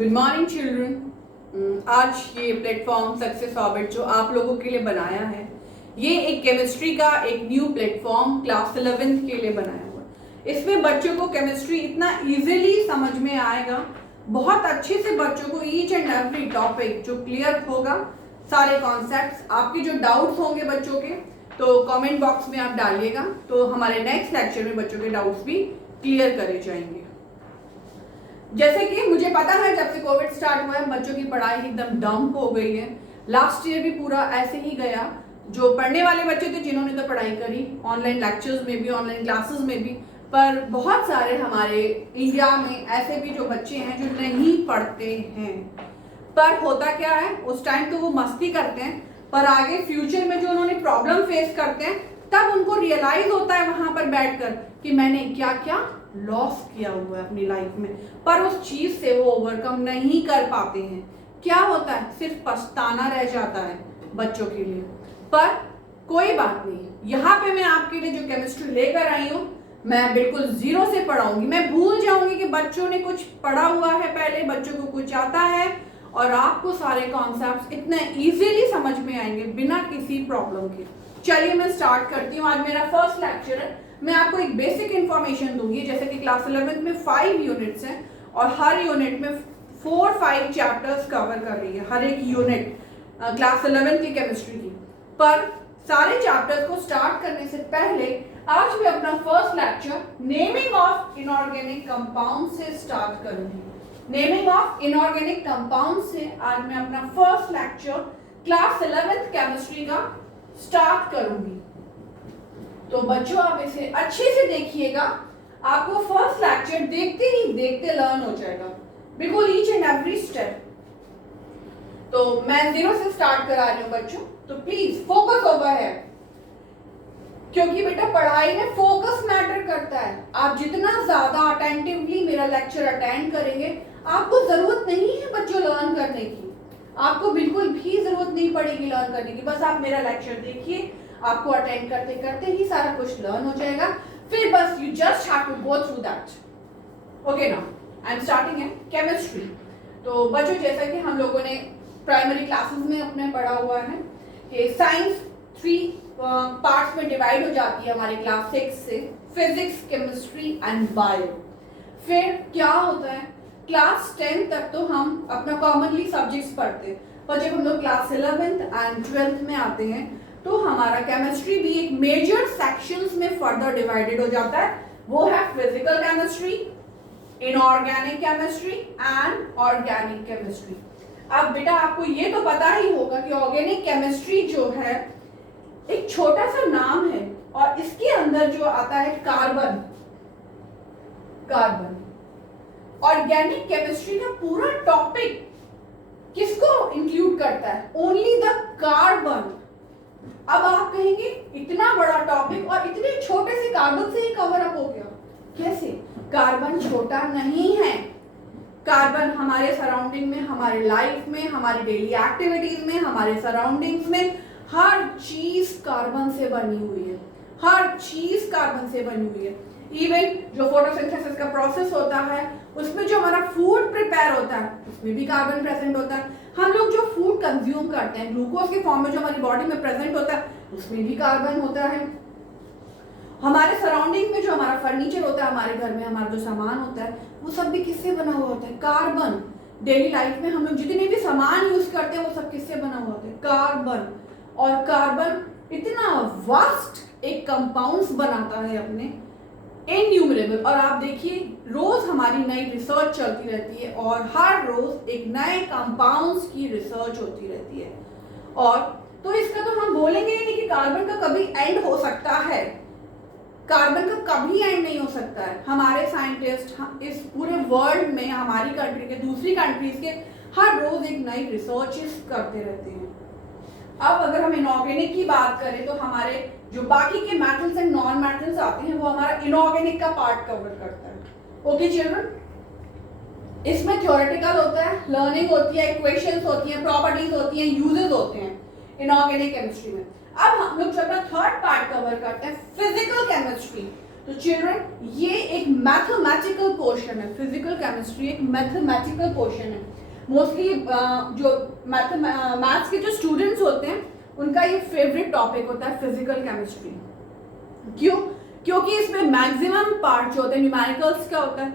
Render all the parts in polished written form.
Good morning children. आज ये platform success orbit जो आप लोगों के लिए बनाया है, ये एक केमिस्ट्री का एक न्यू प्लेटफॉर्म क्लास 11th के लिए बनाया हुआ है। इसमें बच्चों को केमिस्ट्री इतना इजीली समझ में आएगा, बहुत अच्छे से बच्चों को ईच एंड एवरी टॉपिक जो क्लियर होगा, सारे कॉन्सेप्ट्स, आपके जो डाउट्स होंगे बच्चों के तो कमेंट बॉक्स में आप डालिएगा, तो हमारे नेक्स्ट लेक्चर में बच्चों के डाउट्स भी क्लियर करे जाएंगे। जैसे कि मुझे पता है जब से कोविड स्टार्ट हुआ है बच्चों की पढ़ाई एकदम डंप हो गई है। लास्ट ईयर भी पूरा ऐसे ही गया। जो पढ़ने वाले बच्चे थे जिन्होंने तो पढ़ाई करी ऑनलाइन लेक्चर्स में भी, ऑनलाइन क्लासेस में भी, पर बहुत सारे हमारे इंडिया में ऐसे भी जो बच्चे हैं जो नहीं पढ़ते हैं। पर होता क्या है, उस टाइम तो वो मस्ती करते हैं, पर आगे फ्यूचर में जो उन्होंने प्रॉब्लम फेस करते हैं तब उनको रियलाइज होता है वहां पर बैठकर कि मैंने क्या क्या लॉस किया हुआ है अपनी लाइफ में, पर उस चीज से वो ओवरकम नहीं कर पाते हैं। क्या होता है, सिर्फ पछताना रह जाता है बच्चों के लिए। पर कोई बात नहीं, यहाँ पे मैं आपके लिए जो केमिस्ट्री लेकर आई हूँ, मैं बिल्कुल जीरो से पढ़ाऊंगी। मैं भूल जाऊंगी कि बच्चों ने कुछ पढ़ा हुआ है पहले, बच्चों को कुछ आता है, और आपको सारे कॉन्सेप्ट्स इतने इजीली समझ में आएंगे बिना किसी प्रॉब्लम के। चलिए मैं स्टार्ट करती हूँ। आज मेरा फर्स्ट लेक्चर है। मैं आपको एक बेसिक इंफॉर्मेशन दूंगी। जैसे कि क्लास 11th में 5 यूनिट्स हैं और हर यूनिट में 4-5 चैप्टर्स कवर कर रही है हर एक यूनिट क्लास 11th की केमिस्ट्री की। पर सारे चैप्टर्स को स्टार्ट करने से पहले आज मैं अपना first lecture naming of inorganic compound से स्टार्ट करूंगी। नेमिंग ऑफ इनऑर्गेनिक कंपाउंड से आज मैं अपना first lecture class 11th chemistry का स्टार्ट करूंगी। तो बच्चों आप इसे अच्छे से देखिएगा, आपको फर्स्ट लेक्चर देखते ही देखते लर्न हो जाएगा, बिल्कुल ईच एंड एवरी स्टेप। तो मैं जीरो से स्टार्ट करा रही हूँ बच्चों, तो प्लीज फोकस ओवर है, क्योंकि बेटा पढ़ाई में फोकस मैटर करता है। आप जितना ज्यादा अटेंटिवली मेरा लेक्चर अटेंड करेंगे, आपको जरूरत नहीं है बच्चों लर्न करने की, आपको बिल्कुल भी जरूरत नहीं पड़ेगी लर्न करने की। बस आप मेरा लेक्चर देखिए, आपको अटेंड करते करते ही सारा कुछ लर्न हो जाएगा। फिर बस you just have to go through that. Okay, now I am starting in chemistry. तो बच्चों जैसा कि हम लोगों ने प्राइमरी क्लासेस में अपने पढ़ा हुआ है कि साइंस 3 पार्ट्स में डिवाइड हो जाती है हमारी क्लास 6 से, फिजिक्स, केमिस्ट्री एंड बायो। फिर क्या होता है, क्लास 10 तक तो हम अपना कॉमनली सब्जेक्ट्स पढ़ते हैं, पर जब हम लोग क्लास 11th एंड 12th में आते हैं तो हमारा केमिस्ट्री भी एक मेजर सेक्शंस में फर्दर डिवाइडेड हो जाता है। वो है physical chemistry, inorganic chemistry and organic chemistry. अब बेटा आपको ये तो पता ही होगा कि ऑर्गेनिक केमिस्ट्री जो है एक छोटा सा नाम है, और इसके अंदर जो आता है कार्बन। ऑर्गेनिक केमिस्ट्री का पूरा टॉपिक किसको इंक्लूड करता है? Only the carbon. अब आप कहेंगे इतना बड़ा टॉपिक और इतने छोटे से कार्बन से ही कवर अप हो गया, कैसे? कार्बन छोटा नहीं है। कार्बन हमारे सराउंडिंग में, हमारे लाइफ में, हमारी डेली एक्टिविटीज में, हमारे सराउंडिंग्स में हर चीज कार्बन से बनी हुई है, हर चीज कार्बन से बनी हुई है। इवन जो फोटोसिंथेसिस का प्रोसेस होता है, उसमें जो हमारा फूड प्रिपेयर होता है उसमें भी कार्बन प्रेजेंट होता है। हम लोग जो फूड कंज्यूम करते हैं ग्लूकोज के फॉर्म में जो हमारी बॉडी में प्रेजेंट होता है उसमें भी कार्बन होता है। हमारे सराउंडिंग में जो हमारा फर्नीचर होता है, हमारे घर में हमारा जो सामान होता है, वो सब भी किससे बना हुआ होता है? कार्बन। डेली लाइफ में हम लोग जितने भी सामान यूज करते हैं वो सब किससे बना हुआ होता है? कार्बन। और कार्बन इतना वास्ट एक कंपाउंड्स बनाता है अपने, इनन्यूमरेबल। और आप देखिए रोज हमारी नई रिसर्च चलती रहती है और हर रोज एक नए कंपाउंड्स की रिसर्च होती रहती है। और तो इसका तो हम बोलेंगे ही नहीं कि कार्बन का कभी एंड हो सकता है, कार्बन का कभी एंड नहीं हो सकता है। हमारे साइंटिस्ट इस पूरे वर्ल्ड में, हमारी कंट्री के, दूसरी कंट्रीज के, हर रोज एक नई रिसर्चेस करते रहते हैं। अब अगर हम इनऑर्गेनिक की बात करें तो हमारे जो बाकी के मेटल्स एंड नॉन मेटल्स आते हैं वो हमारा इनऑर्गेनिक का पार्ट कवर करता है। ओके चिल्ड्रन, इसमें थ्योरेटिकल होता है, लर्निंग होती है, इक्वेशंस होती हैं, प्रॉपर्टीज होती हैं, यूजेस होते हैं इनऑर्गेनिक केमिस्ट्री में। अब हम लोग जो अपना थर्ड पार्ट कवर करते हैं फिजिकल केमिस्ट्री, तो चिल्ड्रन ये एक मैथमेटिकल पोर्शन है, फिजिकल केमिस्ट्री एक मैथमेटिकल पोर्शन है। मोस्टली जो मैथ्स के जो स्टूडेंट्स होते हैं उनका ये फेवरेट टॉपिक होता है फिजिकल केमिस्ट्री। क्यों? क्योंकि इसमें मैक्सिमम पार्ट जो होते हैं न्यूमेरिकल्स का होता है,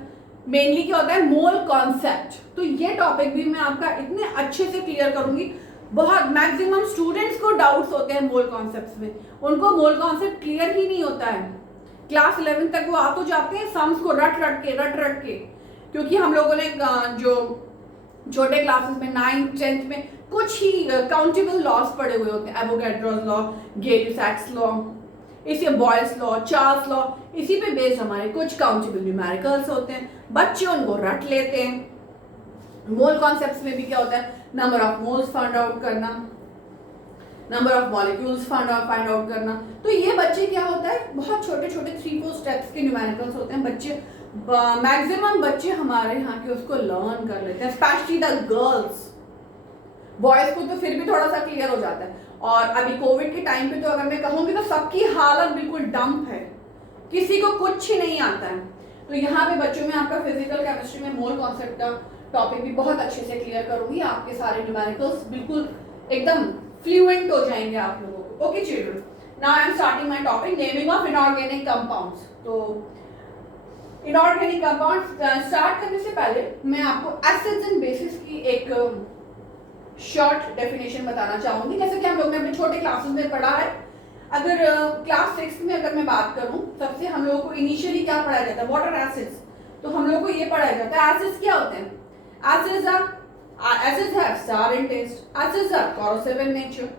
मेनली क्या होता है मोल कॉन्सेप्ट। तो ये टॉपिक भी मैं आपका इतने अच्छे से क्लियर करूंगी। बहुत मैक्सिमम स्टूडेंट्स को डाउट्स होते हैं मोल कॉन्सेप्ट्स में, उनको मोल कॉन्सेप्ट क्लियर ही नहीं होता है। क्लास 11 तक वो आ तो जाते हैं सम्स को रट रट के, क्योंकि हम लोगों ने जो छोटे क्लासेस में 9th 10th में कुछ ही काउंटेबल लॉज पढ़े हुए होते हैं, एवोगैड्रोस लॉ, गे-लुसैक्स लॉ, इसी बॉयल्स लॉ, चार्ल्स लॉ, इसी पे बेस्ड हमारे कुछ काउंटेबल न्यूमेरिकल्स होते हैं। बच्चे उनको रट लेते हैं। मोल कॉन्सेप्ट्स में भी क्या होता है, number of moles find out करना, number of molecules find out करना। तो ये बच्चे क्या होता है बहुत छोटे छोटे 3-4 स्टेप्स के न्यूमेरिकल्स होते हैं। बच्चे मैक्सिमम बच्चे हमारे यहाँ के उसको लर्न कर लेते हैं, स्पेशली द गर्ल्स। बॉयज को तो फिर भी थोड़ा सा क्लियर हो जाता है। और अभी कोविड के टाइम पे तो अगर मैं कहूँगी तो सबकी हालत बिल्कुल डंप है, किसी को कुछ ही नहीं आता है। तो यहाँ पे बच्चों में आपका फिजिकल केमिस्ट्री में मोल कॉन्सेप्ट का टॉपिक भी बहुत अच्छे से क्लियर करूंगी। आपके सारे न्यूमेरिकल्स बिल्कुल एकदम फ्लुएंट हो जाएंगे आप लोगों को। Okay children, now I am starting my topic, naming of inorganic compounds. तो इनऑर्गेनिक कंपाउंड्स स्टार्ट करने से पहले मैं आपको एसिड्स एंड बेसिस की एक शॉर्ट डेफिनेशन बताना चाहूंगी। जैसे कि हम लोग ने अपने छोटे क्लासेस में पढ़ा है। अगर क्लास 6 में अगर मैं बात करूं, सबसे हम लोगों को इनिशियली क्या पढ़ाया जाता है, व्हाट आर एसिड्स। तो हम लोगों को ये पढ़ाया जाता है एसिड्स क्या होते हैं। Acids have sour in taste, acids are corrosive in nature।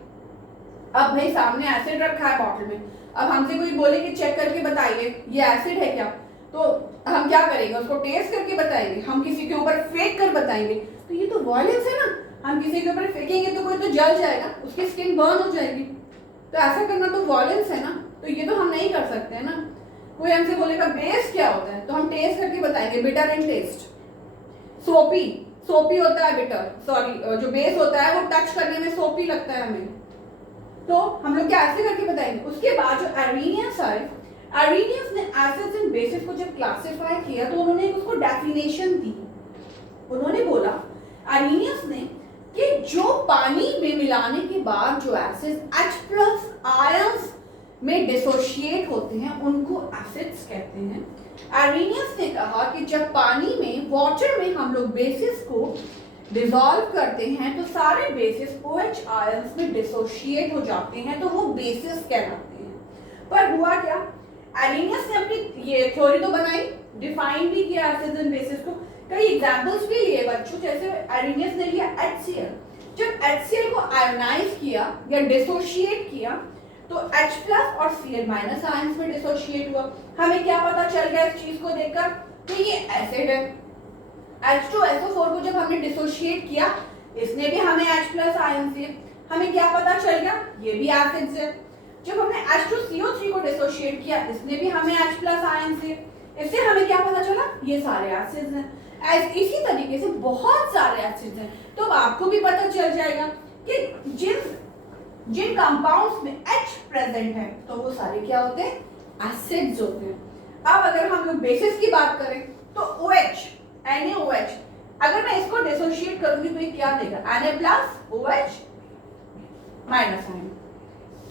अब भाई सामने एसिड रखा है बॉटल में, अब हमसे कोई बोले कि चेक करके बताइए ये एसिड है क्या, तो हम क्या करेंगे, उसको टेस्ट करके बताएंगे, हम किसी के ऊपर फेंक कर बताएंगे। तो ये तो वायलेंस है ना, हम किसी के ऊपर फेंकेंगे तो कोई तो जल जाएगा, उसकी स्किन बर्न हो जाएगी। तो ऐसा करना तो वायलेंस है ना, तो ये तो हम नहीं कर सकते हैं ना। कोई हमसे बोलेगा बेस क्या होता है, तो हम टेस्ट करके बताएंगे, बिटर इन टेस्ट। सोपी होता है बिटर, सॉरी जो बेस होता है वो टच करने में सोपी लगता है हमें, तो हम लोग क्या ऐसे करके बताएंगे। उसके बाद जो एरीनियस आए, एरीनियस ने एसिड्स एंड बेसिस को जब क्लासिफाई किया तो उन्होंने उसको डेफिनेशन दी। उन्होंने बोला एरीनियस ने कि जो पानी में मिलाने के बाद जो एसिड्स H+ आयंस में डिसोशिएट होते हैं उनको एसिड्स कहते हैं। एरीनियस ने कहा कि जब पानी में, वाटर में हम लोग बेसिस को डिसॉल्व करते हैं तो सारे बेसिस OH आयंस में डिसोशिएट हो जाते हैं, तो वो बेसिस कहलाते हैं। पर हुआ क्या, एरीनियस ने अपनी ये थ्योरी तो बनाई, डिफाइन भी किया एसिड्स एंड बेसिस को, कई एग्जांपल्स भी लिए बच्चों। जैसे एरीनियस ने लिया HCl, जब HCl को आयोनाइज किया या डिसोशिएट किया तो H+ और Cl- आयंस में डिसोशिएट हुआ। हमें क्या पता चल गया इस चीज को देखकर कि ये एसिड है। H2SO4 को जब हमने डिसोशिएट किया, इसने भी हमें H+ आयंस दिए, हमें क्या पता चल गया, ये भी एसिड्स है। जब हमने H2CO3 को डिसोशिएट किया, इसने भी हमें H+ आयंस दिए, इससे हमें क्या पता चला, ये सारे एसिड्स हैं। इसी तरीके से बहुत सारे एसिड्स हैं। तो अब आपको भी पता चल जाएगा कि जिन कंपाउंड्स में H प्रेजेंट है तो वो सारे क्या होते हैं, एसिड्स होते हैं। अब अगर हम लोग बेसिस की बात करें तो OH, NaOH, अगर मैं इसको डिसोशिएट करूंगी तो ये क्या देगा, Na+OH- आयन।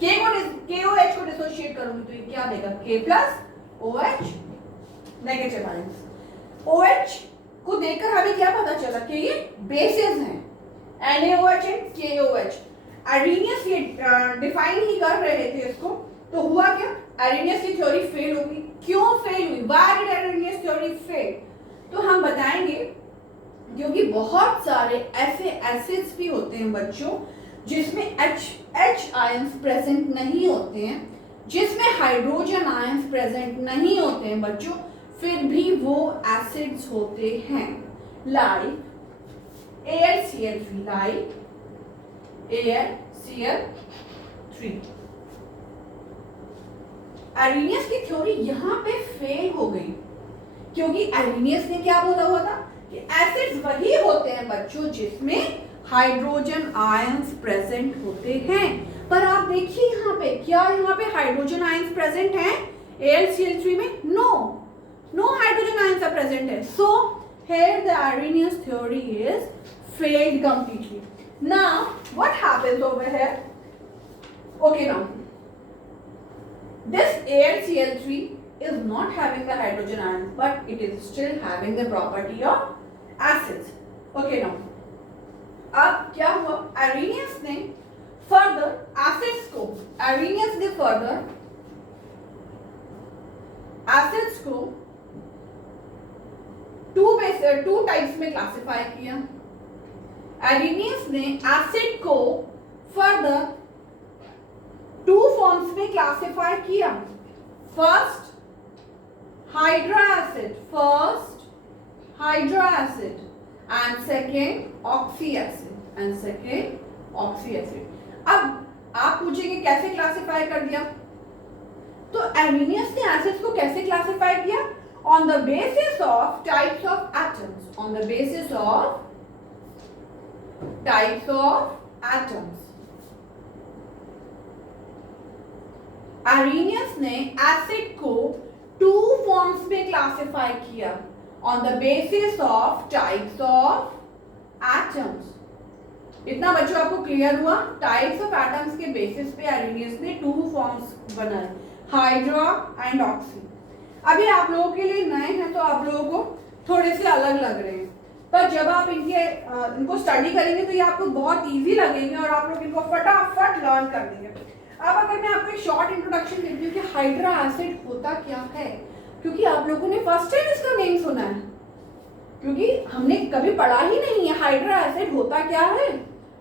KOH को डिसोशिएट करूंगी तो ये क्या देगा, K+OH- आयन। OH को देखकर हमें क्या पता चला कि ये बेसिस हैं, NaOH एंड KOH। एरीनियस ये डिफाइन ही कर रहे थे इसको, तो हुआ क्या, एरीनियस की थ्योरी फेल हो गई। क्यों फेल हुई, व्हाई डिड एरीनियस थ्योरी फेल, तो हम बताएंगे क्योंकि बहुत सारे ऐसे एसिड्स भी होते हैं बच्चों जिसमें H आयंस प्रेजेंट नहीं होते हैं, जिसमें हाइड्रोजन आयंस प्रेजेंट नहीं होते हैं बच्चों, फिर भी वो एसिड्स होते हैं। Like AlCl3, like AlCl3। एरीनियस की थ्योरी यहां पे फेल हो गई क्योंकि एरीनियस ने क्या बोला हुआ था कि एसिड्स वही होते हैं बच्चों जिसमें हाइड्रोजन आयंस प्रेजेंट होते हैं। पर आप देखिए यहाँ पे, क्या यहाँ पे हाइड्रोजन आयंस प्रेजेंट हैं, AlCl3 में no hydrogen ions are present है. So here the Arrhenius theory is failed completely. Now what happens over here? Okay, now this AlCl3 is not having the hydrogen ions, but it is still having the property of acids. Okay, now अब क्या हुआ, Arrhenius ने further acids को two types में classify किया. Arrhenius ने acid को further two forms में क्लासिफाई किया. First hydra acid and second oxy acid. अब आप पूछेंगे कैसे क्लासिफाई कर दिया? तो Arrhenius ने एसिड्स को कैसे क्लासिफाई किया? On the basis of types of atoms. Arrhenius ने एसिड को टू फॉर्म्स में क्लासिफाई किया on the basis of types of atoms. इतना बच्चों आपको क्लियर हुआ? टाइप्स ऑफ एटम्स के बेसिस पे Arrhenius ने टू फॉर्म्स बनाए, हाइड्रा एंड ऑक्सी. अभी आप लोगों के लिए नए हैं तो आप लोगों को थोड़े से अलग लग रहे हैं, पर जब आप इनको स्टडी करेंगे तो ये आपको बहुत इजी लगेंगे और आप लोग इनको फटाफट लर्न कर देंगे. अब अगर मैं आपको एक शॉर्ट इंट्रोडक्शन देती हूँ कि हाइड्रा एसिड होता क्या है, क्योंकि आप लोगों ने फर्स्ट टाइम इसका नेम सुना है, क्योंकि हमने कभी पढ़ा ही नहीं है हाइड्रा एसिड होता क्या है.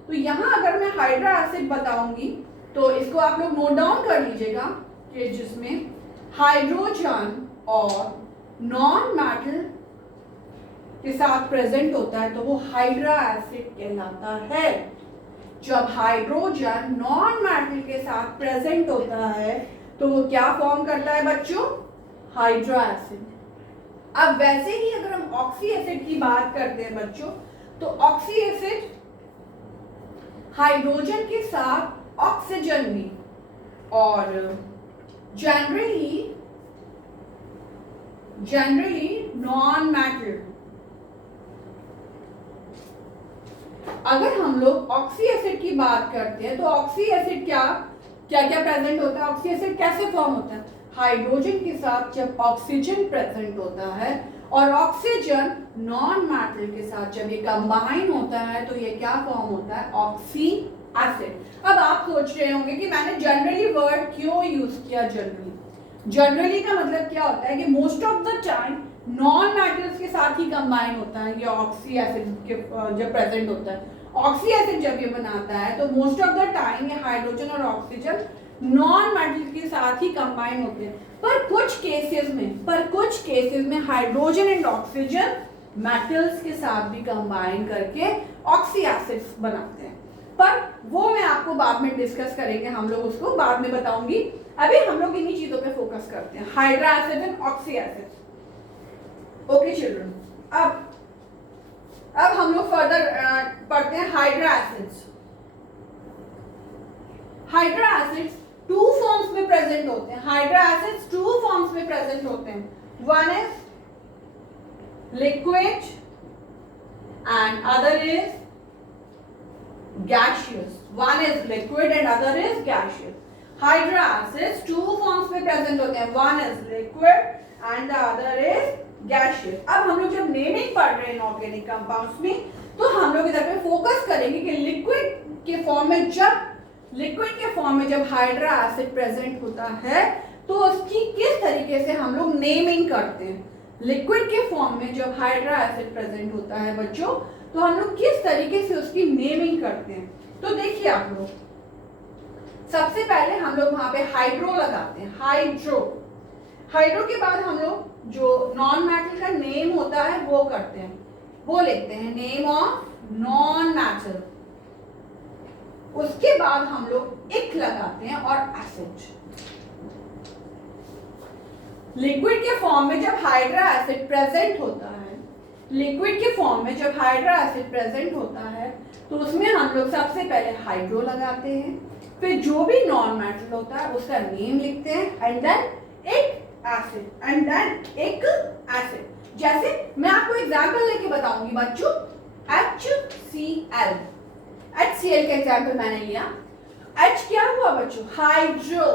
तो यहाँ अगर मैं हाइड्रा एसिड बताऊंगी तो इसको आप लोग नोट डाउन कर लीजिएगा कि जिसमें हाइड्रोजन और नॉन मेटल के साथ प्रेजेंट होता है तो वो हाइड्रा एसिड कहलाता है. जब हाइड्रोजन नॉन मेटल के साथ प्रेजेंट होता है तो वो क्या फॉर्म करता है बच्चों? Hydra acid. अब वैसे ही अगर हम ऑक्सी एसिड की बात करते हैं बच्चों, तो ऑक्सी एसिड हाइड्रोजन के साथ ऑक्सीजन भी, और जनरली नॉन मेटल. अगर हम लोग ऑक्सी एसिड की बात करते हैं तो ऑक्सी एसिड क्या प्रेजेंट होता है? ऑक्सी एसिड कैसे फॉर्म होता है? हाइड्रोजन के साथ जब ऑक्सीजन प्रेजेंट होता है और ऑक्सीजन नॉन मेटल के साथ जब ये कंबाइन होता है तो ये क्या फॉर्म होता है? Oxy acid. अब आप सोच रहे होंगे कि मैंने जनरली वर्ड क्यों यूज किया. जनरली का मतलब क्या होता है कि most of the time non metals के साथ ही कंबाइन होता है ये ऑक्सी एसिड के जब प्रेजेंट होता है. ऑक्सी एसिड जब ये बनाता है तो मोस्ट ऑफ द टाइम ये हाइड्रोजन और ऑक्सीजन नॉन मेटल के साथ ही कंबाइन होते हैं. पर कुछ केसेस में हाइड्रोजन एंड ऑक्सीजन मेटल्स के साथ भी कंबाइन करके ऑक्सी एसिड्स बनाते हैं. पर वो मैं आपको बाद में डिस्कस करेंगे, हम लोग उसको बाद में बताऊंगी. अभी हम लोग इन्हीं चीजों पे फोकस करते हैं, hydra acid and oxy acid. Okay children, अब हम लोग फर्दर पढ़ते हैं hydra acids. Hydra acids two forms में प्रेजेंट होते हैं. हाइड्रा एसिड्स टू फॉर्म्स में प्रेजेंट होते हैं. One is liquid and other is gaseous. One is liquid and other is gaseous. Hydra acids two forms में present होते हैं. One is liquid and the other is gaseous. अब हम लोग जब नेमिंग पढ़ रहे हैं इनऑर्गेनिक कंपाउंड्स में तो हम लोग इधर पे फोकस करेंगे कि लिक्विड के फॉर्म में जब हाइड्रा एसिड प्रेजेंट होता है तो उसकी किस तरीके से हम लोग नेमिंग करते हैं. लिक्विड के फॉर्म में जब हाइड्रा एसिड प्रेजेंट होता है बच्चों तो हम लोग किस तरीके से उसकी नेमिंग करते हैं. तो देखिए आप लोग, सबसे पहले हम लोग वहां पे हाइड्रो लगाते हैं. हाइड्रो के बाद हम लोग जो नॉन मेटल का नेम होता है वो करते हैं, वो लिखते हैं नेम ऑफ नॉन मेटल. उसके बाद हम लोग इक लगाते हैं और एसिड. लिक्विड के फॉर्म में जब हाइड्रा एसिड प्रेजेंट होता है तो उसमें हम लोग सबसे पहले हाइड्रो लगाते हैं, फिर जो भी नॉन मेटल होता है उसका नेम लिखते हैं एंड देन इक एसिड एंड देन एक एसिड। जैसे मैं आपको एग्जांपल लेके बताऊंगी बच्चों, HCl। HCl का एग्जांपल मैंने लिया। H क्या हुआ बच्चों? हाइड्रो।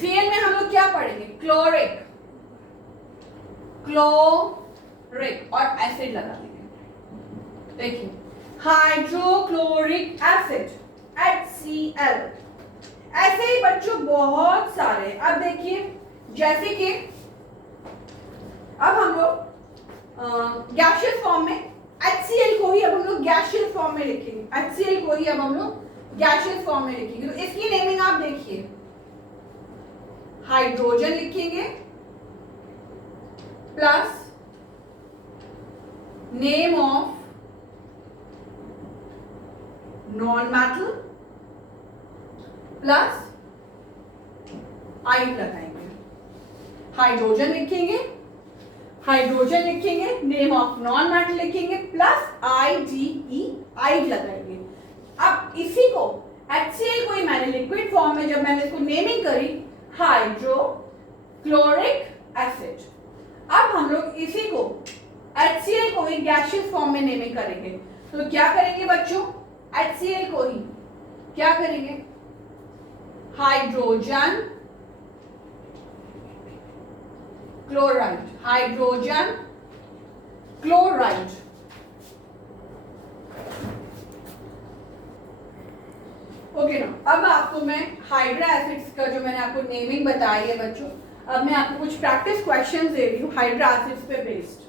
Cl में हम लोग क्या पढ़ेंगे? क्लोरिक और एसिड लगा देंगे। देखिए हाइड्रोक्लोरिक एसिड HCl। ऐसे ही बच्चों बहुत सारे। अब देखिए जैसे कि अब हम लोग गैसियस फॉर्म में HCl को ही अब हम लोग गैसियस फॉर्म में लिखेंगे। HCl को ही अब हम लोग गैसियस फॉर्म में लिखेंगे। तो इसकी नेमिंग आप देखिए, हाइड्रोजन लिखेंगे plus name of non metal plus ide लगाएंगे। हाइड्रोजन लिखेंगे, नेम ऑफ नॉन मेटल लिखेंगे प्लस IDE आइड लगाएंगे। अब इसी को HCl को ही मैंने लिक्विड फॉर्म में जब मैंने इसको नेमिंग करी हाइड्रोक्लोरिक एसिड। अब हम लोग इसी को HCl को ही गैसियस फॉर्म में नेमिंग करेंगे। तो क्या करेंगे बच्चों? HCl को ही क्या करेंगे? Hydrogen chloride. ओके ना। अब आपको मैं हाइड्रा एसिड्स का जो मैंने आपको नेमिंग बताई है बच्चों, अब मैं आपको कुछ प्रैक्टिस क्वेश्चंस दे रही हूँ हाइड्रा एसिड्स पे बेस्ड।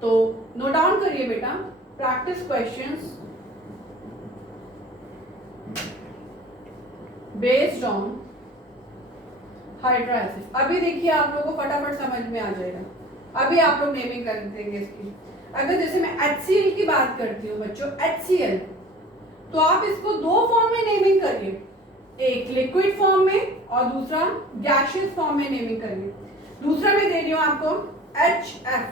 तो नोट डाउन करिए बेटा, practice questions based on hydra acid. अभी देखिए आप लोगों को फटाफट समझ में आ जाएगा। अभी आप लोग नेमिंग कर देंगे इसकी। अगर जैसे मैं HCl की बात करती हूँ बच्चों, HCl, तो आप इसको दो फॉर्म में नेमिंग करिए, एक लिक्विड फॉर्म में और दूसरा गैसियस फॉर्म में नेमिंग करिए। दूसरा मैं दे रही हूँ आपको HF,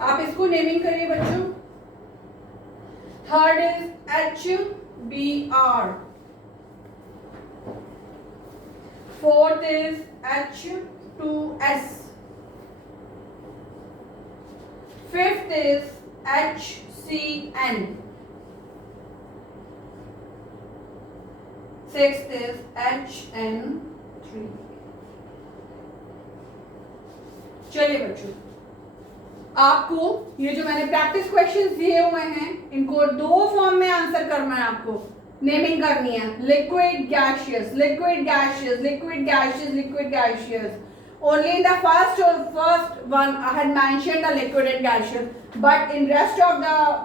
आप इसको नेमिंग करिए बच्चों। Third is HBr, fourth is H2S, fifth is HCN, sixth is HN3। चलिए बच्चों, आपको ये जो मैंने प्रैक्टिस क्वेश्चंस दिए हुए हैं इनको दो फॉर्म में आंसर करना है। आपको नेमिंग करनी है liquid gaseous. Only in the first one I had mentioned the liquid and gaseous, but in rest of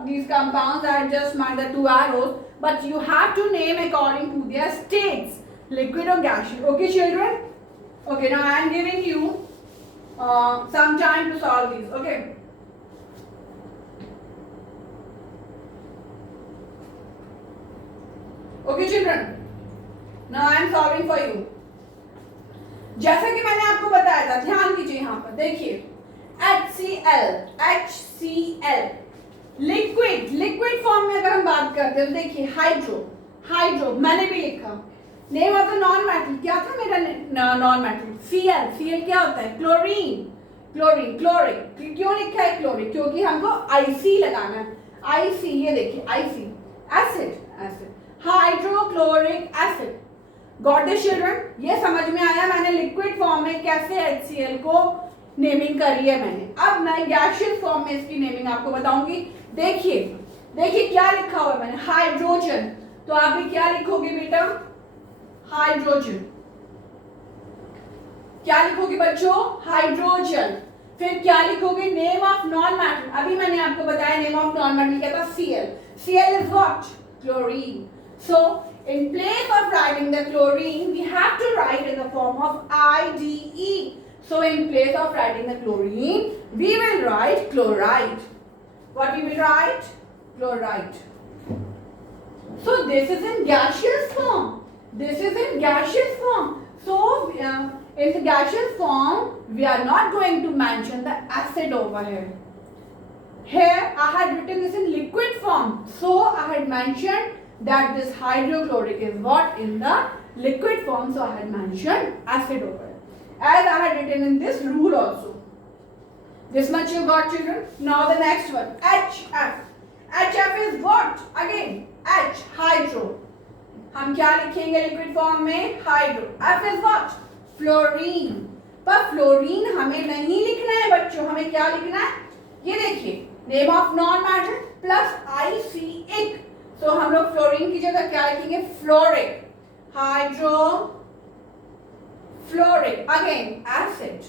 these compounds I had just marked the two arrows. But you have to name according to their states, liquid or gaseous. Okay, children? Okay, now I am giving you some time to solve these. Okay. Okay, children. Now I am solving for you. जैसा कि मैंने आपको बताया था, ध्यान कीजिए यहाँ पर देखिए HCl लिक्विड फॉर्म में अगर हम बात करते हैं तो देखिए हाइड्रो मैंने भी लिखा। Name of the non metal क्या था मेरा? नॉन मेटल Cl क्या होता है? क्लोरीन। क्यों लिखा है क्लोरीन? क्योंकि हमको IC लगाना है। IC, ये देखिए IC, acid, hydrochloric acid. Got this children? ये समझ में आया मैंने लिक्विड फॉर्म में कैसे HCl को नेमिंग करी है मैंने। अब मैं गैसियस फॉर्म में इसकी नेमिंग आपको बताऊंगी। देखिए क्या लिखा हुआ है मैंने? हाइड्रोजन। तो आप भी क्या लिखोगे बेटा? हाइड्रोजन। क्या लिखोगे बच्चों? हाइड्रोजन। फिर क्या लिखोगे? Name of non metal. अभी मैंने आपको बताया नेम ऑफ नॉन मेटल क्या था? Cl is what? Chlorine. So in place of writing the chlorine, we have to write in the form of IDE. So in place of writing the chlorine, we will write chloride. What we will write? Chloride. So this is in gaseous form. So in the gaseous form, we are not going to mention the acid over here. Here I had written this in liquid form. So I had mentioned that this hydrochloric is what? In the liquid form, so I had mentioned acid over it. As I had written in this rule also. This much you got, children. Now the next one, HF. HF is what? Again, H, hydro. हम क्या लिखेंगे liquid form में? Hydro. F is what? Fluorine. पर fluorine हमें नहीं लिखना है बच्चों, हमें क्या लिखना है? ये देखिए, name of non matter plus IC-ic. सो हम लोग फ्लोरीन की जगह क्या लिखेंगे? Fluoric. Hydro fluoric. Again acid.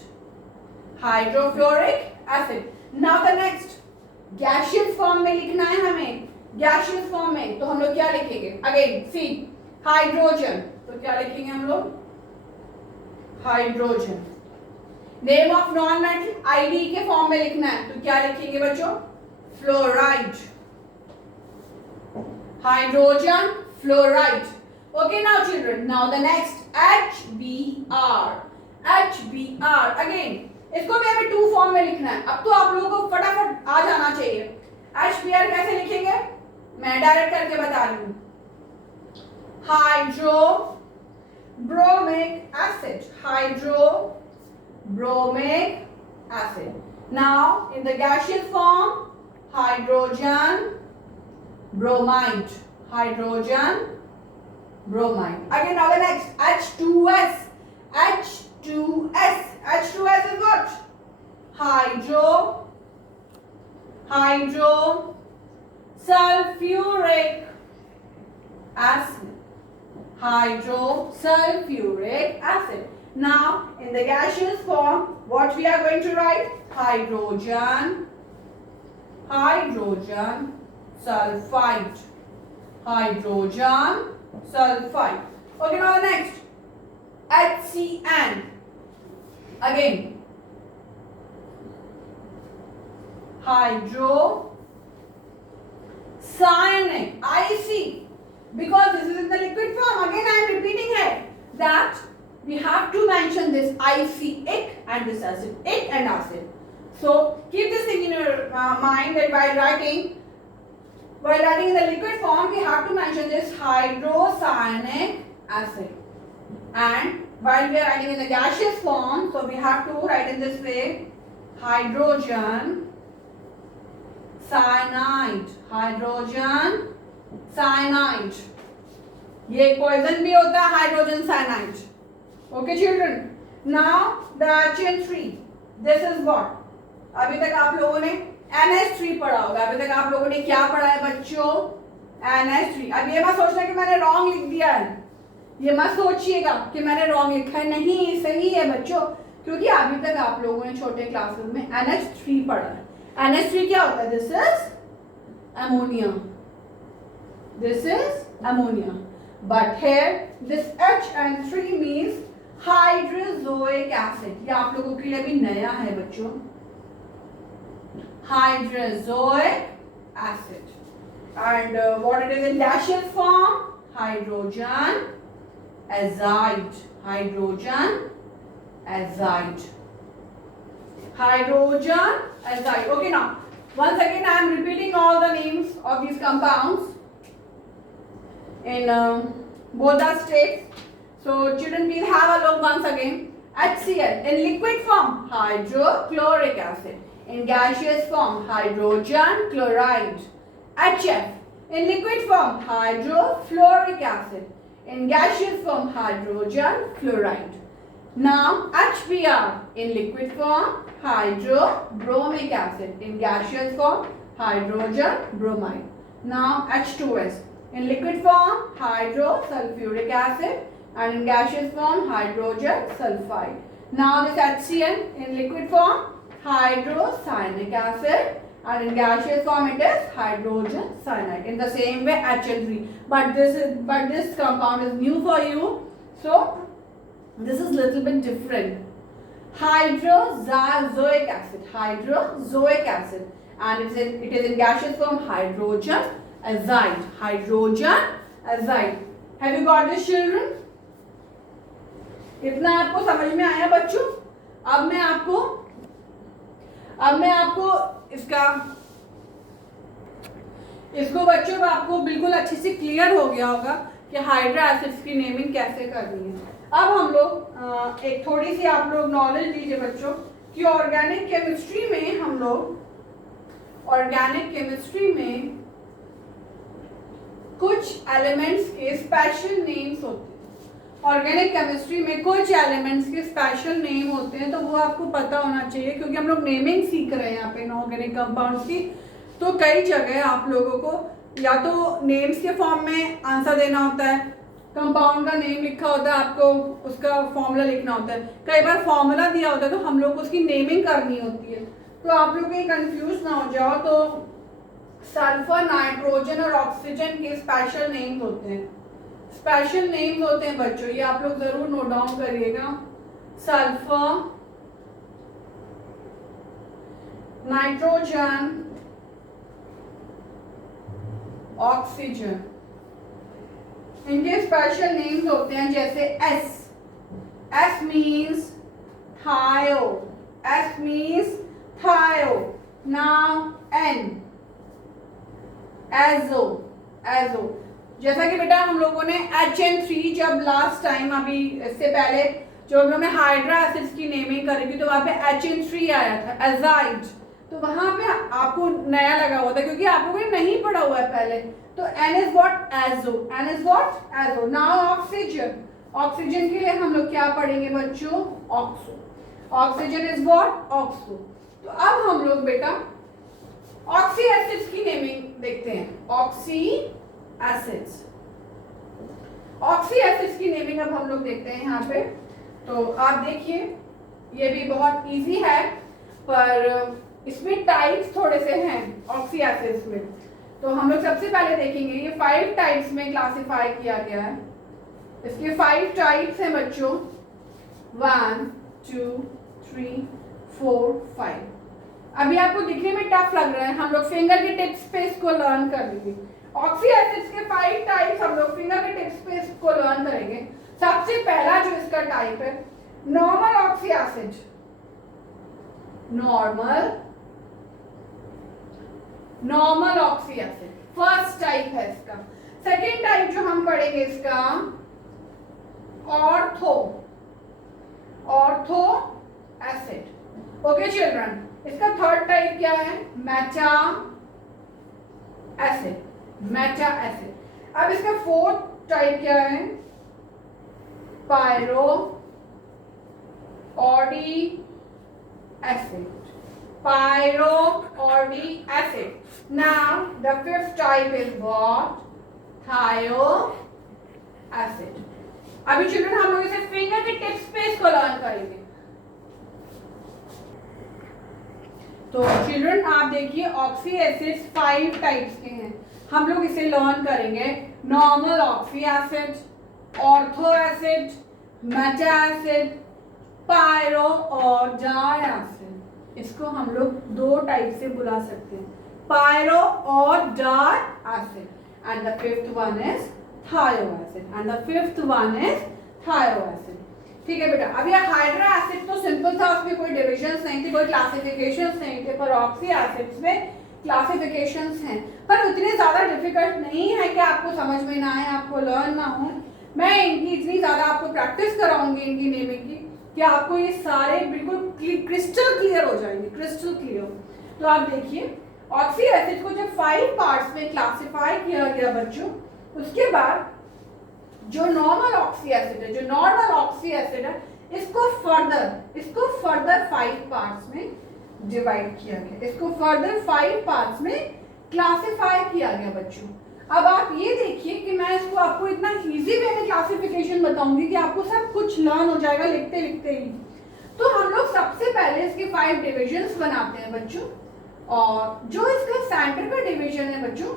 Hydrofluoric acid. Now the next, gaseous form में लिखना है हमें. गैसियस फॉर्म में तो हम लोग क्या लिखेंगे? अगेन सी, हाइड्रोजन. तो क्या लिखेंगे हम लोग? Hydrogen. Name of non metal ID के फॉर्म में लिखना है तो क्या लिखेंगे बच्चों? Fluoride. Hydrogen fluoride. Okay now children, now the next HBr. HBr again इसको भी हमें 2 फॉर्म में लिखना है. अब तो आप लोगों को फटाफट आ जाना चाहिए. HBr कैसे लिखेंगे? मैं डायरेक्ट करके बता रही हूं. Hydrobromic acid. Hydrobromic acid. Now in the gaseous form, hydrogen bromide. Hydrogen bromide. Again now the next, H2S. H2S. H2S is what? Hydro sulfuric acid. Hydrosulfuric acid. Now in the gaseous form, what we are going to write? Hydrogen sulfide. Hydrogen sulfide. Okay, now the next, HCN. Again, hydrocyanic. IC, because this is in the liquid form. Again I am repeating here that we have to mention this IC-ic and this acid-ic and acid. So keep this thing in your mind that while writing in the liquid form we have to mention this hydrocyanic acid, and while we are writing in the gaseous form, so we have to write in this way, hydrogen cyanide. Hydrogen cyanide. ये poison भी होता है hydrogen cyanide. Okay children, now the HN3. This is what? अभी तक आप लोगों ने NH3 पढ़ा होगा. अभी तक आप लोगों ने क्या पढ़ा है बच्चों? NH3. अब ये मत सोचना कि मैंने रॉन्ग लिख दिया है. ये मत सोचिएगा कि मैंने रॉन्ग लिखा है. नहीं, सही है बच्चों, क्योंकि अभी तक आप लोगों ने छोटे क्लासेस में NH3 पढ़ा है. NH3 क्या होता है? This is ammonia. This is ammonia. But here this HN3 means hydrozoic acid. ये आप लोगों के लिए भी नया है बच्चों. Hydrozoic acid. And what it is in gaseous form? Hydrogen azide. Hydrogen azide. Hydrogen azide. Okay, now once again I am repeating all the names of these compounds in both the states. So children, please have a look once again. HCl in liquid form, hydrochloric acid. In gaseous form, hydrogen chloride. HF in liquid form, hydrofluoric acid. In gaseous form, hydrogen fluoride. Now HBr in liquid form, hydrobromic acid. In gaseous form, hydrogen bromide. Now H2S in liquid form, hydrosulfuric acid, and in gaseous form, hydrogen sulfide. Now this HCl in liquid form, hydrocyanic acid, and in gaseous form it is hydrogen cyanide. In the same way HN3, but this compound is new for you, so this is little bit different. Hydrozoic acid. Hydrozoic acid, and it is in gaseous form, hydrogen azide. Hydrogen azide. Have you got this children? इतना आपको समझ में आया बच्चों? अब मैं आपको इसको बच्चों आपको बिल्कुल अच्छे से क्लियर हो गया होगा कि हाइड्रा एसिड्स की नेमिंग कैसे करनी है। अब हम लोग एक थोड़ी सी आप लोग नॉलेज दीजिए बच्चों कि ऑर्गेनिक केमिस्ट्री में हम लोग ऑर्गेनिक केमिस्ट्री में कुछ एलिमेंट्स के स्पेशल नेम्स होते हैं। ऑर्गेनिक केमिस्ट्री में कुछ एलिमेंट्स के स्पेशल नेम होते हैं, तो वो आपको पता होना चाहिए क्योंकि हम लोग नेमिंग सीख रहे हैं यहाँ पे इनऑर्गेनिक कंपाउंड्स की। तो कई जगह आप लोगों को या तो नेम्स के फॉर्म में आंसर देना होता है, कंपाउंड का नेम लिखा होता है, आपको उसका फॉर्मूला लिखना होता है। कई बार फॉर्मूला दिया होता है तो हम लोग उसकी नेमिंग करनी होती है। तो आप लोग कहीं कंफ्यूज ना हो जाओ, तो सल्फर, नाइट्रोजन और ऑक्सीजन के स्पेशल नेम्स होते हैं। स्पेशल नेम्स होते हैं बच्चों, ये आप लोग जरूर नोट डाउन करिएगा। सल्फर, नाइट्रोजन, ऑक्सीजन, इनके स्पेशल नेम्स होते हैं। जैसे S, S means thio, S means thio. Now N, azo, azo. जैसा कि बेटा हम लोगों ने HN3 जब लास्ट टाइम अभी इससे पहले जो हम लोगों ने हाइड्रा एसिड्स की नेमिंग करी थी तो वहां पे HN3 आया था, एजाइड। तो वहां पे आपको नया लगा हुआ था क्योंकि आप लोगों ने नहीं पढ़ा हुआ है पहले। तो N is what, azo, N is what, azo. Now oxygen, oxygen के लिए हम लोग क्या पढ़ेंगे बच्चों, oxo. Oxygen is what, oxo. तो अब हम लोग बेटा ऑक्सी एसिड्स की नेमिंग देखते हैं। ऑक्सी एसिड्स, ऑक्सी एसिड्स की नेमिंग अब हम लोग देखते हैं यहाँ पे। तो आप देखिए ये भी बहुत इजी है, पर इसमें टाइप्स थोड़े से हैं ऑक्सी एसिड्स में। तो हम लोग सबसे पहले देखेंगे, ये 5 टाइप्स में क्लासिफाई किया गया है। इसके 5 टाइप्स हैं बच्चों, 1 2 3 4 5। अभी आपको दिखने में टफ लग रहा है, हम लोग फिंगर के टिप्स पे इसको लर्न कर लेंगे। ऑक्सी एसिड्स के 5 टाइप्स हम लोग फिंगर के टिप्स पे इसको लर्न करेंगे। सबसे पहला जो इसका टाइप है, normal oxy acid, normal oxy acid first type है इसका। सेकेंड टाइप जो हम पढ़ेंगे इसका ऑर्थो एसिड। ओके चिल्ड्रन, इसका थर्ड टाइप क्या है, मेटा एसिड। अब इसका फोर्थ टाइप क्या है, पायरो ऑडी acid. Now the fifth type is what, thio acid. अभी चिल्ड्रन हम लोग इसे फिंगर के टिप्स पे इसको लर्न करेंगे। तो चिल्ड्रन आप देखिए ऑक्सी एसिड्स 5 टाइप्स के हैं, हम लोग इसे लर्न करेंगे। Normal oxy acid, ortho acid, meta acid, pyro और डाई एसिड। इसको हम लोग 2 टाइप से बुला सकते हैं, पायरो और di acid. And the fifth one is thio acid. ठीक है बेटा, अब यह हाइड्रा एसिड तो सिंपल था, उसमें कोई डिविजन्स नहीं थे, कोई क्लासिफिकेशंस नहीं थे, पर ऑक्सी एसिड्स में क्लासिफिकेशंस हैं, पर उतने ज़्यादा डिफिकल्ट नहीं है कि आपको समझ में ना आए, आपको लर्न ना हो। मैं इनकी इतनी ज़्यादा आपको प्रैक्टिस कराऊंगी इनकी नेमिंग की कि आपको ये सारे बिल्कुल क्रिस्टल क्लियर हो जाएंगे, क्रिस्टल क्लियर। तो आप देखिए ऑक्सी एसिड को जब 5 पार्ट्स में क्लासिफाई किया गया बच्चों, उसके बाद जो नॉर्मल ऑक्सी एसिड है, इसको फर्दर 5 पार्ट्स में डिवाइड किया गया, इसको फर्दर 5 पार्ट्स में क्लासिफाई किया गया बच्चों। अब आप ये देखिए कि मैं इसको आपको इतना इजी वे में क्लासिफिकेशन बताऊंगी कि आपको सब कुछ लर्न हो जाएगा लिखते लिखते ही। तो हम लोग सबसे पहले इसके 5 डिविजन्स बनाते हैं बच्चों, और जो इसका सेंटर का डिवीजन है बच्चों,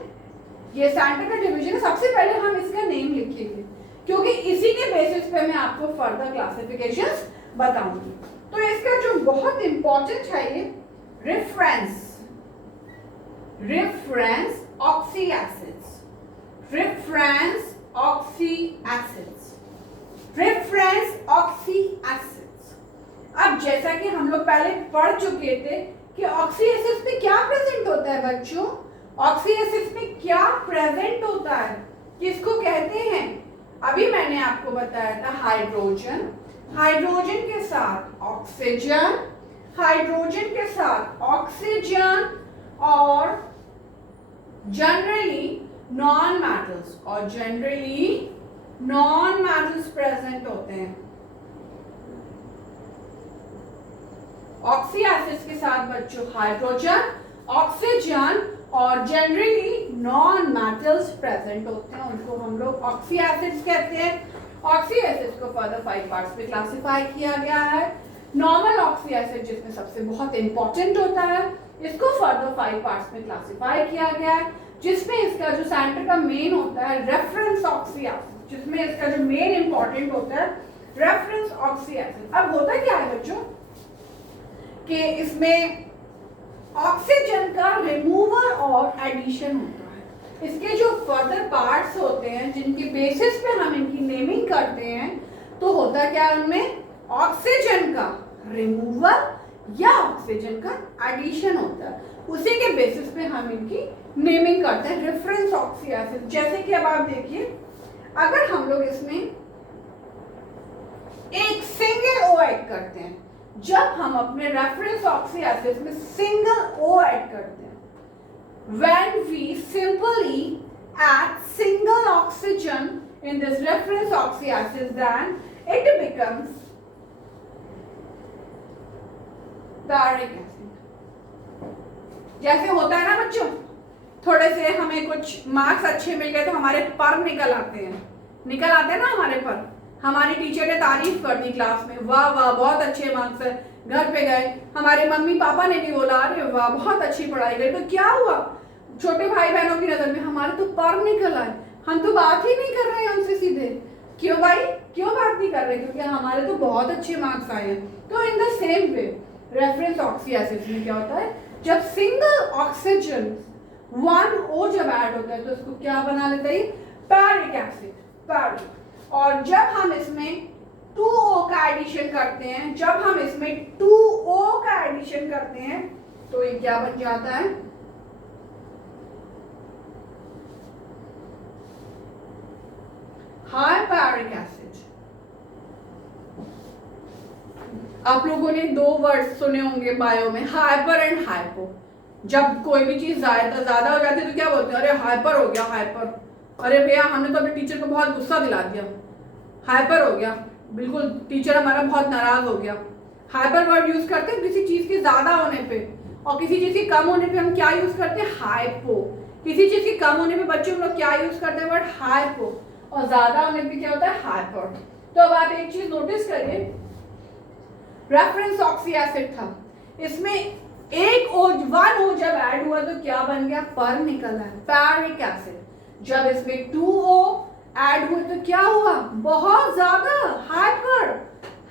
ये सेंटर का डिवीजन है, सबसे पहले हम इसका नेम लिखेंगे क्योंकि इसी के बेसिस पे मैं आपको फर्दर क्लासिफिकेशंस बताऊंगी। तो इसका जो बहुत इंपॉर्टेंट है ये रेफरेंस ऑक्सी एसिड्स, अब जैसा कि हम लोग पहले पढ़ चुके थे कि ऑक्सी एसिड्स में क्या प्रेजेंट होता है बच्चों, ऑक्सी एसिड्स में क्या प्रेजेंट होता है, किसको कहते हैं? अभी मैंने आपको बताया था हाइड्रोजन, हाइड्रोजन के साथ ऑक्सीजन, हाइड्रोजन के साथ ऑक्सीजन और जनरली नॉन मेटल्स, और जनरली नॉन मेटल्स प्रेजेंट होते हैं। ऑक्सी एसिड्स के साथ बच्चों हाइड्रोजन, ऑक्सीजन और जनरली नॉन मेटल्स प्रेजेंट होते हैं, उनको हम लोग ऑक्सी एसिड्स कहते हैं। ऑक्सी एसिड्स को फर्दर 5 पार्ट्स में क्लासिफाई किया गया है। नॉर्मल ऑक्सी एसिड जिसमें सबसे बहुत इंपॉर्टेंट होता है, इसको फर्दर 5 पार्ट्स में क्लासिफाई किया गया है, जिसमें इसका जो सेंटर का मेन होता है रेफरेंस ऑक्सी एसिड, जिसमें इसका जो मेन इंपॉर्टेंट होता है रेफरेंस ऑक्सी एसिड। अब होता क्या है बच्चों कि इसमें ऑक्सीजन का रिमूवल और एडिशन होता है। इसके जो फर्दर पार्ट्स होते हैं जिनके बेसिस पे हम इनकी नेमिंग करते हैं, तो होता क्या है उनमें ऑक्सीजन का रिमूवल या ऑक्सीजन का एडिशन होता है, उसी के बेसिस पे हम इनकी नेमिंग करते हैं रेफरेंस ऑक्सी एसिड। जैसे कि अब आप देखिए, अगर हम लोग इसमें एक सिंगल ओ ऐड करते हैं, जब हम अपने रेफरेंस ऑक्सी एसिड में सिंगल ओ ऐड करते हैं, when we simply add single oxygen in this reference oxy acid, then it becomes peric acid. जैसे होता है ना बच्चों, थोड़े से हमें कुछ मार्क्स अच्छे मिल गए तो हमारे पर निकल आते हैं ना हमारे पर। हमारी टीचर ने तारीफ कर दी क्लास में, वाह वाह बहुत अच्छे मार्क्स है। घर पे गए, हमारे मम्मी पापा ने भी बोला अरे वाह बहुत अच्छी पढ़ाई गई, तो क्या हुआ, छोटे भाई बहनों की नजर में हमारे तो पर निकल आए, हम तो बात ही नहीं कर रहे हैं उनसे सीधे। क्यों भाई, क्यों बात नहीं कर रहे? क्योंकि हमारे तो बहुत अच्छे मार्क्स आए हैं। तो in the same way reference oxy acid में क्या होता है, जब सिंगल ऑक्सीजन 1 O जब ऐड होता है तो उसको क्या बना लेता है, पैरिक एसिड, पैरिक। और जब हम इसमें 2 O का एडिशन करते हैं, जब हम इसमें 2 O का एडिशन करते हैं तो ये क्या बन जाता है, हाइपैरिक एसिड। आप लोगों ने 2 वर्ड सुने होंगे बायो में, हाइपर एंड हाइपो। जब कोई भी चीज ज्यादा हो जाती है तो क्या बोलते हैं, अरे हाइपर हो गया, हाइपर। अरे भैया हमने तो अपने टीचर को बहुत गुस्सा दिला दिया, हाइपर हो गया, बिल्कुल टीचर हमारा बहुत नाराज हो गया। हाइपर वर्ड यूज करते हैं किसी चीज के ज्यादा होने पे, और किसी चीज के कम होने पे हम क्या यूज करते हैं, हाइपो। किसी चीज के कम होने पे बच्चों हम लोग क्या यूज करते हैं, वर्ड हाइपो, और ज्यादा होने पे क्या होता है, हाइपर। तो अब आप एक चीज नोटिस करिए, रेफरेंस ऑक्सी एसिड था, इसमें एक O 1 O जब ऐड हुआ तो क्या बन गया, पर निकला है, पैरिक एसिड। जब इसमें 2 O ऐड हुए तो क्या हुआ, बहुत ज्यादा हाइपर,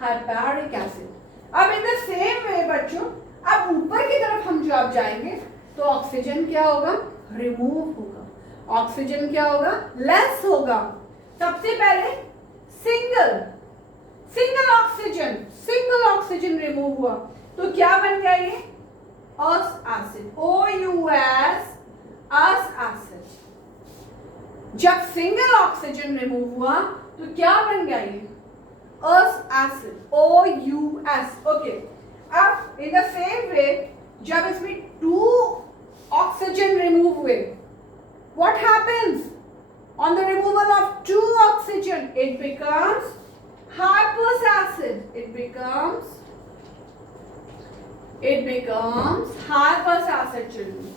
हाइपैरिक एसिड। अब इन द सेम वे बच्चों, अब ऊपर की तरफ हम जब जाएंगे तो ऑक्सीजन क्या होगा, रिमूव होगा, ऑक्सीजन क्या होगा, लेस होगा। सबसे पहले सिंगल ऑक्सीजन रिमूव हुआ तो क्या बन गया, ये अस एसिड, OUS, अस एसिड। जब सिंगल ऑक्सीजन रिमूव हुआ तो क्या बन गया, ये अस एसिड, OUS। ओके, अब इन द सेम वे जब इसमें 2 ऑक्सीजन रिमूव हुए, what happens on the removal of 2 oxygen, it becomes hypous acid, it becomes hypous acid children.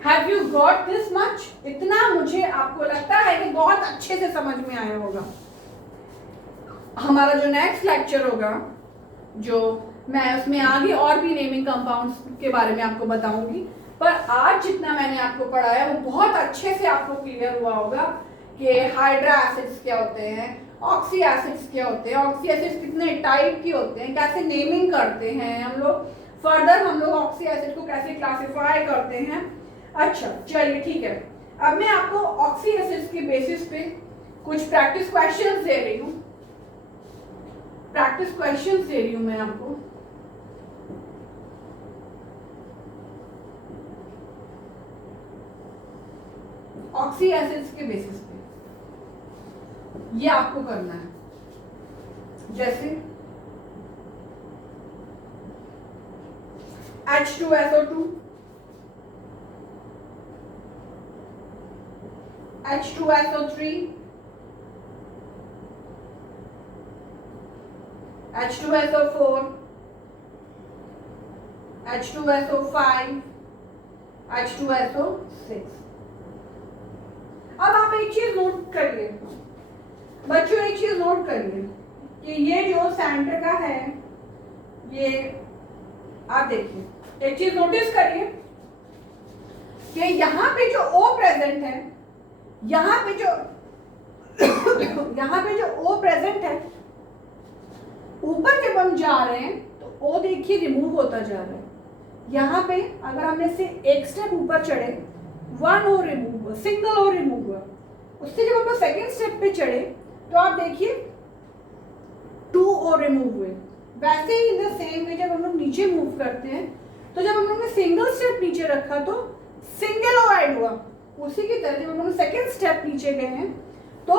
Have you got this much? इतना मुझे आपको लगता है कि बहुत अच्छे से समझ में आया होगा। हमारा जो नेक्स्ट लेक्चर होगा, जो मैं उसमें आगे और भी नेमिंग कंपाउंड्स के बारे में आपको बताऊंगी, पर आज जितना मैंने आपको पढ़ाया वो बहुत अच्छे से आपको क्लियर हुआ होगा कि हाइड्रा एसिड्स क्या होते हैं, ऑक्सी एसिड्स क्या होते हैं, ऑक्सी एसिड्स कितने टाइप के होते हैं, कैसे नेमिंग करते हैं हम लोग, फर्दर हम लोग ऑक्सी एसिड को कैसे क्लासिफाई करते हैं। अच्छा चलिए ठीक है, अब मैं आपको ऑक्सी एसिड्स के बेसिस पे कुछ प्रैक्टिस क्वेश्चंस दे रही हूँ, मैं आपको। ऑक्सी एसिड्स के बेसिस पे ये आपको करना है। जैसे H2SO2, H2SO3, H2SO4, H2SO5, H2SO6। अब आप एक चीज नोट करिए बच्चों, एक चीज नोट करिए कि ये जो सेंटर का है, ये आप देखिए, एक चीज नोटिस करिए कि यहाँ पे जो O प्रेजेंट है, यहाँ पे जो O प्रेजेंट है, ऊपर जब हम जा रहे हैं तो O देखिए रिमूव होता जा रहा है। यहाँ पे अगर हमने से एक स्टेप ऊपर चढ़े, 1 O रिमूव हुआ, सिंगल O रिमूव हुआ। उससे जब हम लोग सेकेंड स्टेप पे चढ़े तो आप देखिए 2 O रिमूव हुए। वैसे ही इन द सेम वे जब हम लोग नीचे मूव करते हैं तो जब हम लोग ने सिंगल स्टेप नीचे रखा तो सिंगल O ऐड हुआ। उसी की तरह जब हम लोग सेकेंड स्टेप नीचे गए हैं तो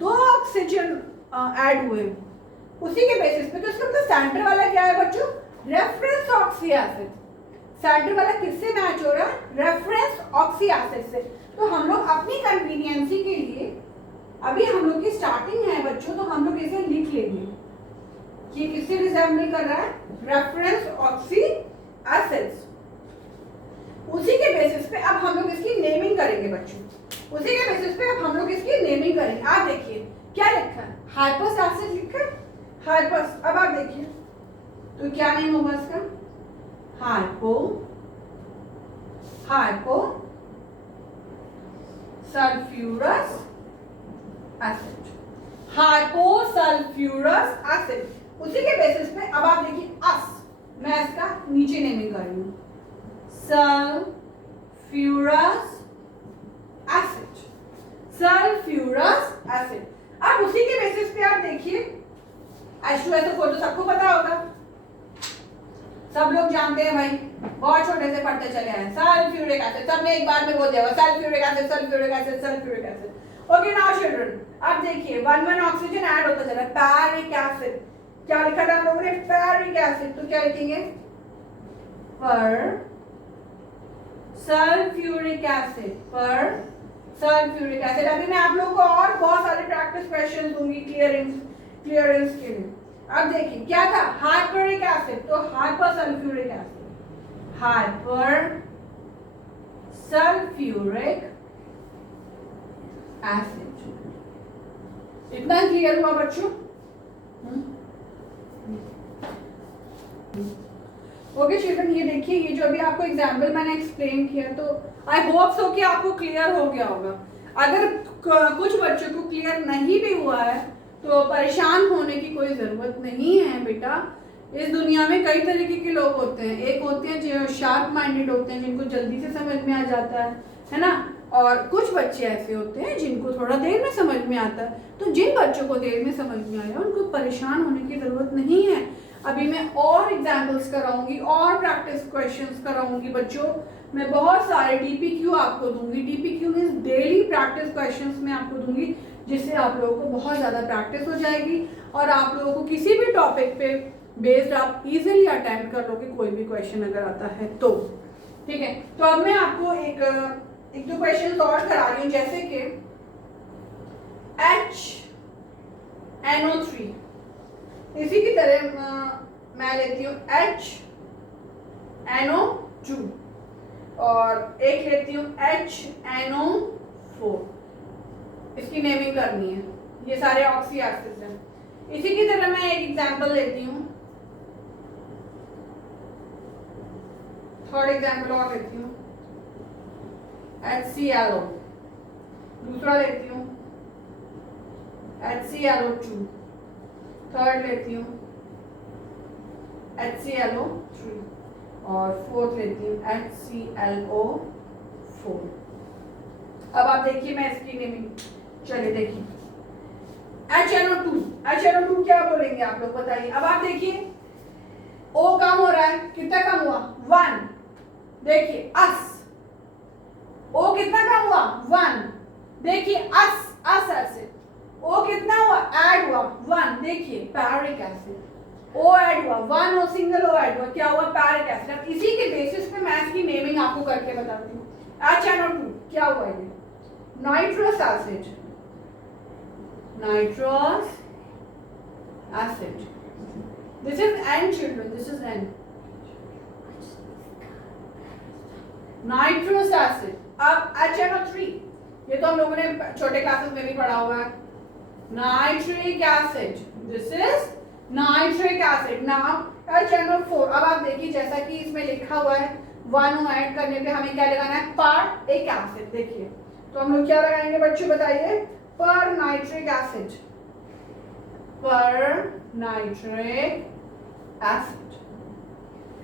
2 ऑक्सीजन ऐड हुए उसी के बेसिस पे। तो इसका मतलब सेंटर वाला क्या है बच्चों? Reference oxy acid. सेंटर वाला किससे मैच हो रहा है? रेफरेंस ऑक्सी एसिड से। तो हम लोग अपनी कन्वीनियंसी के लिए, अभी हम लोग की स्टार्टिंग है बच्चों, तो हम लोग इसे लिख लेंगे कि किससे रिजेंबल कर रहा है? Reference oxy acids. उसी के बेसिस पे अब हम लोग इसकी नेमिंग करेंगे बच्चों। उसी के बेसिस पे अब हम लोग इसकी नेमिंग करेंगे। आप देखिए क्या लिखा है? हाइपोस एसिड लिखा है, हाइपोस। अब आप देखिए तो क्या नेम होगा इसका? Hyposulphurous acid. Hyposulphurous acid. उसी के बेसिस पे अब आप देखिए अस, मैं इसका नीचे नेमिंग कर रही हूं, सल्फ्यूरस एसिड। Sulphurous acid. अब उसी के बेसिस पे आप देखिए H2SO4 तो सबको पता होगा, सब लोग जानते हैं भाई, बहुत छोटे से पढ़ते चले आए। सल्फ्यूरिक एसिड, सबने एक बार में बोल दिया sulphuric acid, sulphuric acid, sulphuric acid. Okay now children, अब देखिए 1 ऑक्सीजन ऐड होता चला। पैरिक एसिड, क्या लिखा था हम लोगों ने? पैरिक एसिड। तो क्या लिखेंगे? पर सल्फ्यूरिक एसिड, पर सल्फ्यूरिक एसिड। अभी मैं आप लोगों को और बहुत सारे प्रैक्टिस क्वेश्चन दूंगी क्लियरेंस के लिए। अब देखिए क्या था? हाइपरिक एसिड, तो hyper sulphuric acid, hyper sulphuric acid. इतना क्लियर हुआ बच्चों? ओके चिल्ड्रन, ये देखिए, ये जो अभी आपको एग्जाम्पल मैंने एक्सप्लेन किया, तो आई होप सो कि आपको क्लियर हो गया होगा। अगर कुछ बच्चों को क्लियर नहीं भी हुआ है तो परेशान होने की कोई ज़रूरत नहीं है बेटा। इस दुनिया में कई तरीके के लोग होते हैं। एक होते हैं जो शार्प माइंडेड होते हैं, जिनको जल्दी से समझ में आ जाता है ना, और कुछ बच्चे ऐसे होते हैं जिनको थोड़ा देर में समझ में आता है। तो जिन बच्चों को देर में समझ में आया उनको परेशान होने की ज़रूरत नहीं है। अभी मैं और एग्जाम्पल्स कराऊंगी और प्रैक्टिस क्वेश्चंस कराऊंगी बच्चों। मैं बहुत सारे DPQ आपको दूंगी। DPQ means daily practice questions मैं आपको दूंगी, जिससे आप लोगों को बहुत ज़्यादा प्रैक्टिस हो जाएगी और आप लोगों को किसी भी टॉपिक पे बेस्ड आप इजीली अटेम्प्ट कर लोगे कोई भी क्वेश्चन अगर आता है तो। ठीक है, तो अब मैं आपको एक दो क्वेश्चन और करा रही हूँ, जैसे कि HNO3। इसी की तरह मैं लेती हूँ HNO2 और एक लेती हूँ HNO4। इसकी नेमिंग करनी है। ये सारे ऑक्सी एसिड्स हैं। इसी की तरह मैं एक एग्जांपल लेती हूँ, थर्ड एग्जांपल और लेती हूँ HClO। दूसरा लेती हूँ HClO2। थर्ड लेती हूँ HClO3 और फोर्थ लेती हूँ HClO4। अब आप देखिए मैं इसकी नेमिंग, चलिए देखिए HNO2 क्या बोलेंगे आप लोग बताइए। अब आप देखिए O कम हो रहा है, कितना कम हुआ? 1। देखिए अस, O कितना कम हुआ? 1। देखिए अस एसिड, ओ कितना हुआ, ऐड हुआ 1, देखिए पैरिक एसिड, ओ ऐड हुआ 1, ओ सिंगल ओ ऐड हुआ, क्या हुआ, पैरिक एसिड। अब इसी के बेसिस पे मैं इसकी नेमिंग आपको करके बताती हूँ। HNO2 क्या हुआ ये, nitrous acid, nitrous acid, this is N children, this is N, nitrous acid. अब HNO3, ये तो हम लोगों ने छोटे क्लासेस में भी पढ़ा हुआ है, nitric acid, this is nitric acid. Now HNO4, अब आप देखिए जैसा कि इसमें लिखा हुआ है 1 ऐड करने पे हमें क्या लगाना है, पर एक एसिड। देखिए तो हम लोग क्या लगाएंगे बच्चों बताइए, पर नाइट्रिक एसिड, पर नाइट्रिक एसिड।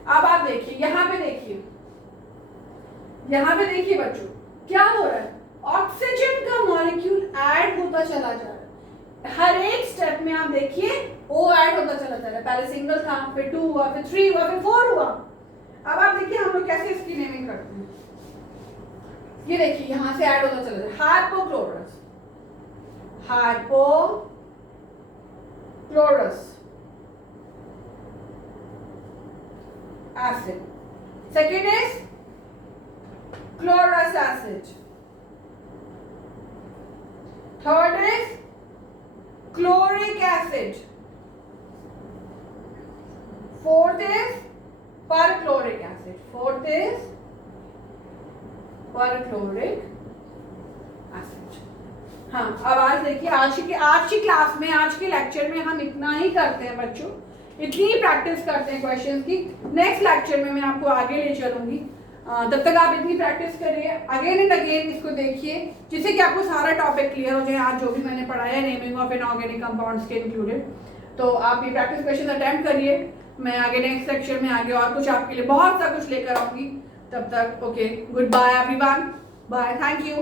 अब आप देखिए यहाँ पे देखिए, यहाँ पे देखिए बच्चों क्या हो रहा है, ऑक्सीजन का मॉलिक्यूल ऐड होता चला जा रहा है। हर एक स्टेप में आप देखिए O ऐड होता चला जा रहा है, पहले सिंगल था, फिर 2 हुआ, फिर 3 हुआ, फिर 4 हुआ। अब आप देखिए हम लोग कैसे इसकी नेमिंग करते हैं, ये देखिए यहां से ऐड होता चला जा रहा है, hypochlorous, hypochlorous acid, second is chlorous acid, third is chloric acid, fourth is perchloric acid, fourth is perchloric acid। हाँ अब आज देखिए आज की क्लास में, आज के लेक्चर में हम इतना ही करते हैं बच्चों, इतनी ही प्रैक्टिस करते हैं क्वेश्चंस की। नेक्स्ट लेक्चर में मैं आपको आगे ले चलूंगी, तब तक आप इतनी प्रैक्टिस करिए, अगेन एंड अगेन इसको देखिए, जिससे कि आपको सारा टॉपिक क्लियर हो जाए। आज जो भी मैंने पढ़ाया है नेमिंग ऑफ इनऑर्गेनिक कंपाउंड्स के इंक्लूडेड, तो आप ये प्रैक्टिस क्वेश्चन अटेम्प्ट करिए। मैं आगे नेक्स्ट लेक्चर में आगे और कुछ आपके लिए बहुत सा कुछ लेकर आऊंगी। तब तक okay, good bye everyone, bye, thank you.